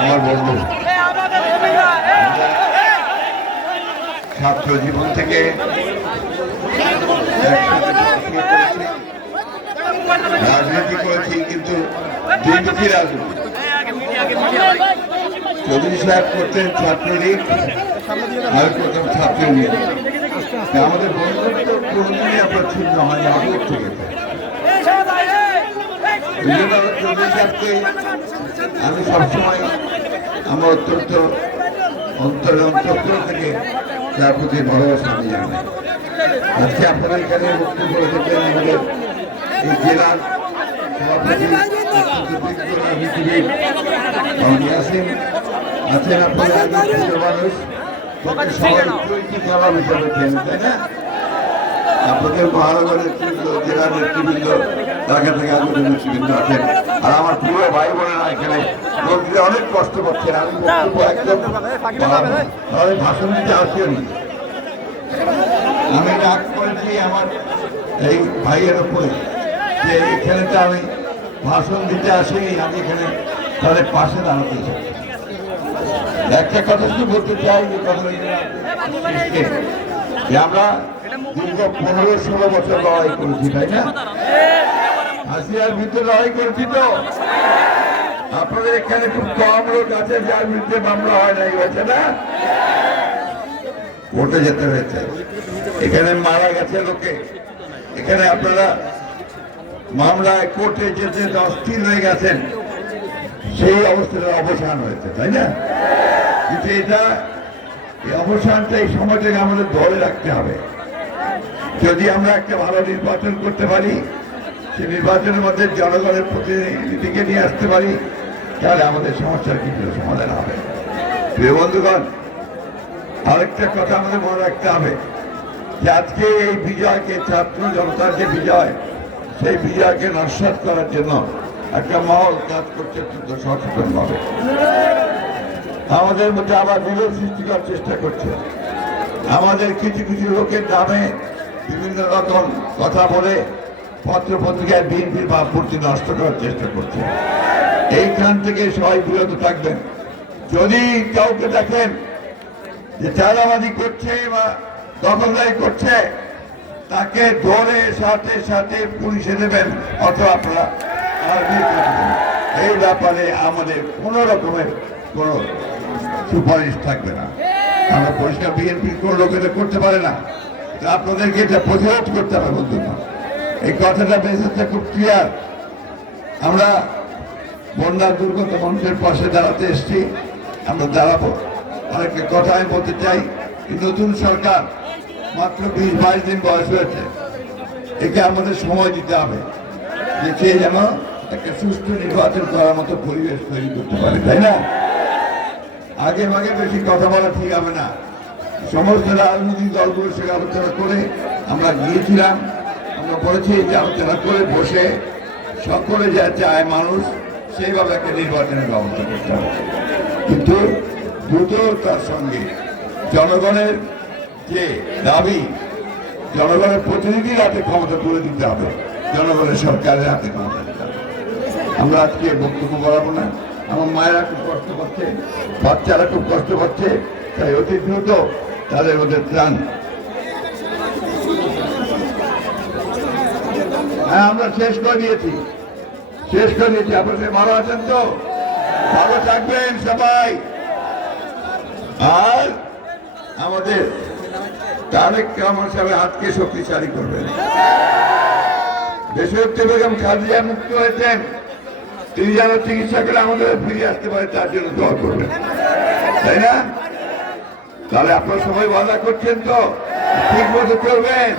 আমার বন্ধু। ছাত্র জীবন থেকে রাজনীতি করেছি, কিন্তু দুর্নীতি রাজনীতি চৌধুরী সাহেব করতেন ছাত্রলীগ আর করতেন ছাত্র লীগ। তা আমাদের বন্ধুত্ব কোনদিনই আপনার ছিন্ন হয়নি আগের থেকে আমি সবসময় আমার অত্যন্ত অন্তর অন্তর থেকে তার প্রতি ভালোবাসা দিয়ে জানাই। আজকে আপনারা এখানে বক্তব্য রেখেছেন আমাদের এই জেলার সভাপতি আছেন। আপনারা মানুষ। সবাই জবাব হিসাবে চেন তাই না? আপনাদের মহানগর নেতৃবৃন্দ জেলার নেতৃবৃন্দ ঢাকা থেকে আগত নেতৃবৃন্দ আছেন আর আমার প্রিয় ভাই বোনেরা এখানে মন্ত্রী অনেক কষ্ট করছেন। আমি একদম। ভাষণ দিতে আসিও নি। আমি রাগ করেছি আমার এই ভাইয়ের উপরে যে এখানে তো আমি ভাষণ দিতে আসিনি, আমি এখানে তাদের পাশে দাঁড়াতে চাই একটা কথা শুধু বলতে চাই, যে যে আমরা দীর্ঘ পনেরো ষোলো বছর লড়াই করেছি, তাই না? হাসিয়ার ভিতরে লড়াই করেছি তো। আপনাদের এখানে খুব কম লোক আছে যার বিরুদ্ধে মামলা হয় নাই, হয়েছে না? ভোটে যেতে হয়েছে। এখানে মারা গেছে লোকে। এখানে আপনারা মামলায় কোর্টে যেতে অস্থির হয়ে গেছেন। সেই অবস্থার অবসান হয়েছে, তাই না? কিন্তু এটা অবসানটা এই সময়টাকে আমাদের ধরে রাখতে হবে। যদি আমরা একটা ভালো নির্বাচন করতে পারি, সেই নির্বাচনের মধ্যে জনগণের প্রতিনিধিকে নিয়ে আসতে পারি, তাহলে আমাদের সমস্যার কিন্তু সমাধান হবে। প্রিয় বন্ধুগণ, আরেকটা কথা আমাদের মনে রাখতে হবে, যে আজকে এই বিজয়কে, ছাত্র জনতার যে বিজয়, সেই বিজয়কে নস্বাত করার জন্য একটা মহল কাজ করছে অত্যন্ত সচেতন ভাবে আমাদের মধ্যে আবার বিরোধ সৃষ্টি করার চেষ্টা করছে। আমাদের কিছু কিছু লোকের নামে বিভিন্ন রকম কথা বলে পত্র পত্রিকায় বিএনপির ভাবমূর্তি নষ্ট করার চেষ্টা করছে। এইখান থেকে সবাই বিরত থাকবেন। যদি কাউকে দেখেন যে চাঁদাবাজি করছে বা দখলদারি করছে, তাকে ধরে সাথে সাথে পুলিশে দেবেন অথবা আপনারা এই ব্যাপারে আমাদের কোনো রকমের কোনো সুপারিশ থাকবে না। আমরা পরিষ্কার বিএনপি কোনো লোক এটা করতে পারে না। আপনাদেরকে এটা প্রতিরোধ করতে হবে বন্ধুরা। এই কথাটা মেসেজটা খুব ক্লিয়ার আমরা বন্যা দুর্গত মানুষের পাশে দাঁড়াতে এসেছি। আমরা দাঁড়াবো। অনেকটা কথা আমি বলতে চাই নতুন সরকার মাত্র বিশ বাইশ দিন বয়স হয়েছে। একে আমাদের সময় দিতে হবে। যে সে যেন একটা সুষ্ঠু নির্বাচন করার মতো পরিবেশ তৈরি করতে পারে, তাই না? আগে ভাগে বেশি কথা বলা ঠিক হবে না। সমস্ত রাজনৈতিক দলগুলোর সঙ্গে আলোচনা করে আমরা গিয়েছিলাম। আমরা বলেছি যে আলোচনা করে বসে সকলে যা চায় মানুষ, সেইভাবে একটা নির্বাচনের ব্যবস্থা করতে হবে। কিন্তু দ্রুততার সঙ্গে জনগণের যে দাবি, জনগণের প্রতিনিধির হাতে ক্ষমতা তুলে দিতে হবে। জনগণের সরকারের হাতে ক্ষমতা দিতে হবে। আমরা আজকে বক্তব্য বাড়াবো না। আমার মায়েরা খুব কষ্ট পাচ্ছে বাচ্চারা খুব কষ্ট পাচ্ছে তাই অতি দ্রুত তাদের মধ্যে ত্রাণ। হ্যাঁ আমরা শেষ করে দিয়েছি। শেষ করে দিয়েছি। আপনাদের ভালো আছেন তো? ভালো থাকবেন সবাই। আর আমাদের তারেক রহমান সাহেবের হাতকে শক্তিশালী করবেন। দেশত্রী বেগম খাদিজা মুক্ত হয়েছেন। তিনি যেন চিকিৎসা করে আমাদের ফিরে আসতে পারে, তার জন্য দোয়া করবেন। তাই না? তাহলে আপনার সবাই বাধা করছেন তো? ঠিক মতো করবেন